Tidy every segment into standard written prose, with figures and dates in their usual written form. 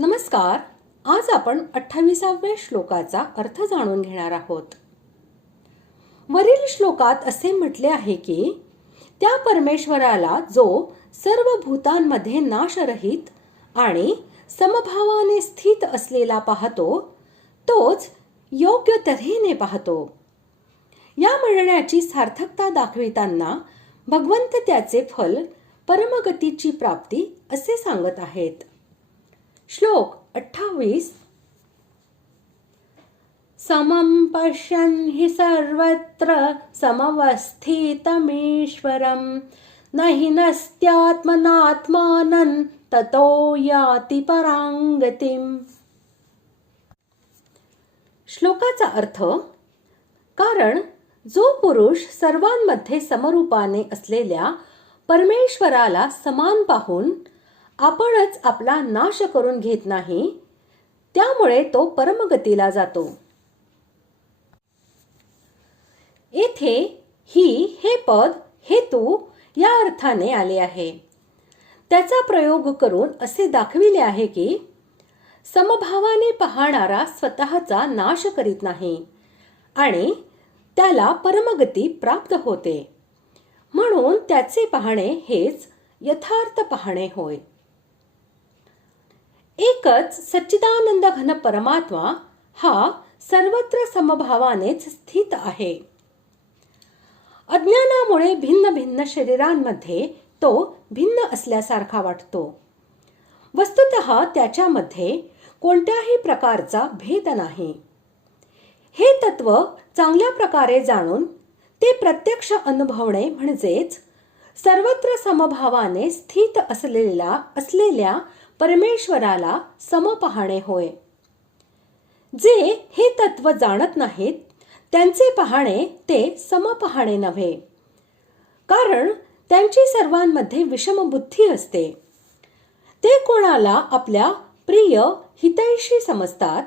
नमस्कार. आज आपण 28व्या श्लोकाचा अर्थ जाणून घेणार आहोत. वरील श्लोकात असे म्हटले आहे की त्या परमेश्वराला जो सर्व भूतांमध्ये नाशरहित आणि समभावाने स्थित असलेला पाहतो तोच योग्य तऱ्हेने पाहतो. या म्हणण्याची सार्थकता दाखविताना भगवंत त्याचे फल परमगतीची प्राप्ती असे सांगत आहेत. श्लोक 28. समं पश्यन् हि सर्वत्र समवस्थितमीश्वरं न हि नस्त्यात्मनात्मानं ततो याति परांगतिम्. श्लोकाचा अर्थ, कारण जो पुरुष सर्वांमध्ये समरूपाने असलेल्या परमेश्वराला समान पाहून आपणच आपला नाश करून घेत नाही, त्यामुळे तो परमगतीला जातो. येथे हे पद हेतू या अर्थाने आले आहे. त्याचा प्रयोग करून असे दाखविले आहे की समभावाने पाहणारा स्वतःचा नाश करीत नाही आणि त्याला परमगती प्राप्त होते. म्हणून त्याचे पाहणे हेच यथार्थ पाहणे होय. एकच सच्चिदानंद घन परमात्मा हा सर्वत्र समभावानेच स्थित आहे. अज्ञानामुळे भिन्न भिन्न शरीरांमध्ये तो भिन्न असल्यासारखा वाटतो. वस्तुतः त्याच्यामध्ये कोणत्याही प्रकारचा भेद नाही. हे तत्व चांगल्या प्रकारे जाणून ते प्रत्यक्ष अनुभवणे म्हणजेच सर्वत्र समभावाने स्थित असलेल्या परमेश्वराला सम पाहणे होय. जे हे तत्व जाणत नाहीत त्यांचे पाहणे ते सम पाहणे नव्हे, कारण त्यांची सर्वांमध्ये विषम बुद्धी असते. ते कोणाला आपल्या प्रिय हितैषी समजतात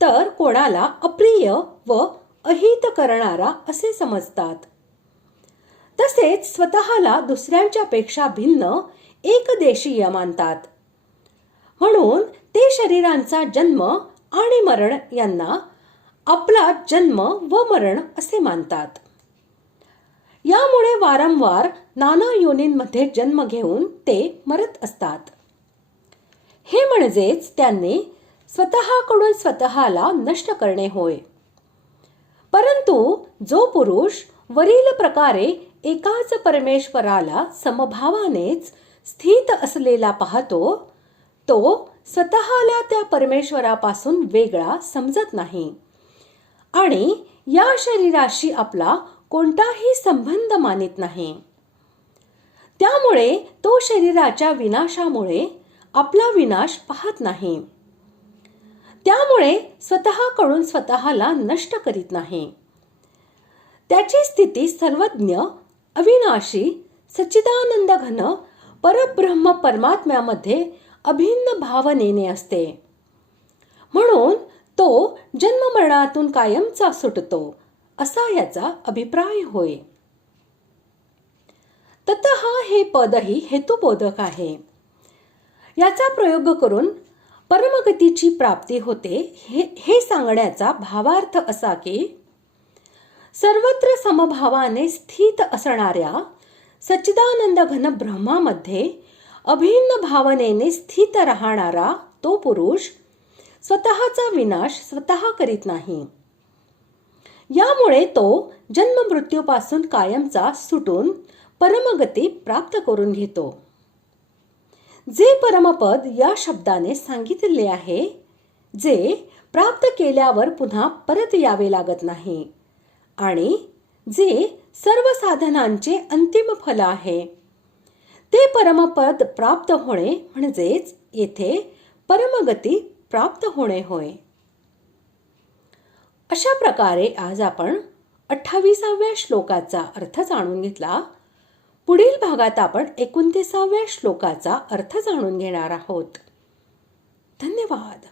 तर कोणाला अप्रिय व अहित करणारा असे समजतात. तसेच स्वतःला दुसऱ्यांच्या पेक्षा भिन्न एकदेशीय मानतात. म्हणून ते शरीरांचा जन्म आणि मरण यांना आपला जन्म व मरण असे मानतात. यामुळे वारंवार नाना योनींमध्ये जन्म घेऊन ते मरत असतात. हे म्हणजेच त्यांनी स्वतःकडून स्वतःला नष्ट करणे होय. परंतु जो पुरुष वरील प्रकारे एकाच परमेश्वराला समभावानेच स्थित असलेला पाहतो तो स्वतःला त्या परमेश्वरापासून वेगळा समजत नाही आणि या शरीराशी आपला कोणताही संबंध मानित नाही. त्यामुळे तो शरीराच्या विनाशामुळे आपला विनाश पाहत नाही. त्यामुळे स्वतःकडून स्वतःला नष्ट करीत नाही. त्याची स्थिती सर्वज्ञ अविनाशी सच्चिदानंद घन परब्रह्म परमात्म्यामध्ये अभिन्न भावनेने असते. म्हणून तो जन्ममरणातून कायमचा सुटतो असा याचा अभिप्राय होय. ततः हे पदही हेतुबोधक आहे. याचा प्रयोग करून परमगतीची प्राप्ती होते हे सांगण्याचा भावार्थ असा की सर्वत्र समभावाने स्थित असणाऱ्या सच्चिदानंद घन ब्रह्मामध्ये अभिन्न भावनेने स्थित राहणारा तो पुरुष स्वतःचा विनाश स्वतः करीत नाही. यामुळे तो जन्म मृत्यूपासून कायमचा सुटून परमगती प्राप्त करून घेतो. जे परमपद या शब्दाने सांगितले आहे, जे प्राप्त केल्यावर पुन्हा परत यावे लागत नाही आणि जे सर्व साधनांचे अंतिम फल आहे, ते परमपद प्राप्त होणे म्हणजेच येथे परमगती प्राप्त होणे होय. अशा प्रकारे आज आपण 28व्या श्लोकाचा अर्थ जाणून घेतला. पुढील भागात आपण 29व्या श्लोकाचा अर्थ जाणून घेणार आहोत. धन्यवाद.